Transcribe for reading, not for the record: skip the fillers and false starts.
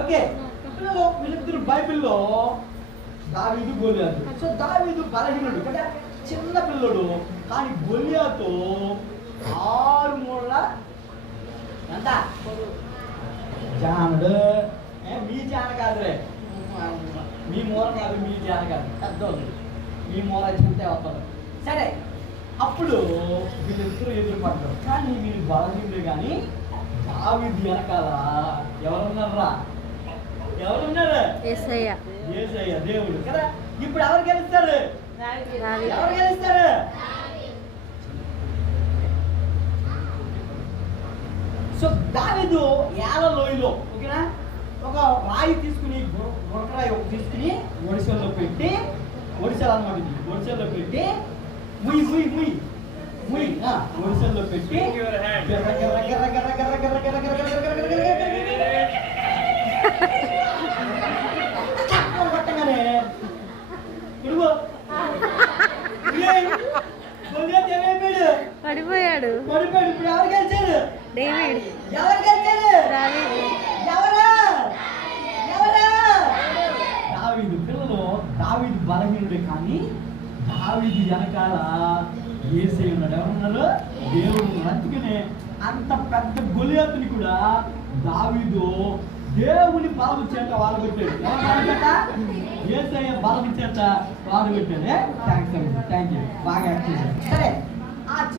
Okay, వీళ్ళిద్దరు బైబిల్లో దావీదు గొలియాతు. సో దావీదు బలహీనుడు కదా, చిన్న పిల్లడు. కానీ గొలియాతు 6 మూళ్ళ ఎంత జానుడు. మీ జాన కాదురే, మీ మూల కాదు, మీ జాన కాదు, పెద్దోళ్ళు. మీ మూల చెంతే అవుతారు. సరే, అప్పుడు వీళ్ళిద్దరూ ఎదురుపడ్డారు. కానీ వీళ్ళు బలహీనుడు. కానీ దావీదు వెనకాల ఎవరున్నారా? ఎవరున్నారు? యేసయ్య, దేవుడు కదా. ఇప్పుడు ఎవరు గెలుస్తారు? ఎవరు గెలుస్తారు? సో దావీదు ఏల లోయలో ఓకేనా ఒక రాయి తీసుకుని, గురకరాయి తీసుకుని ఒడిశాలో పెట్టి, ఒడిశాలు అనమాట ఇది, ఒడిశాలో పెట్టి ఒడిశాలో పెట్టి కొట్టగానే పడిపోయాడు. ఇప్పుడు ఎవరు గెలిచారు? డేవిడ్. ఎవరు గెలిచారు? దావీదు. పిల్లలు దావీదు బలహీనుడే. కానీ దావీదు వెనకాల యేసయ్య ఉన్నాడు. ఎవరున్నారు? దేవుడు. అందుకనే అంత పెద్ద గొలియాతుని కూడా దావీదు దేవుని బలము చేత వాడగొట్టాడు. యేసయ్య బలము చేత వాడగొట్టాడు. థ్యాంక్ యూ, బాగా యాక్ట్ చేశారు. సరే.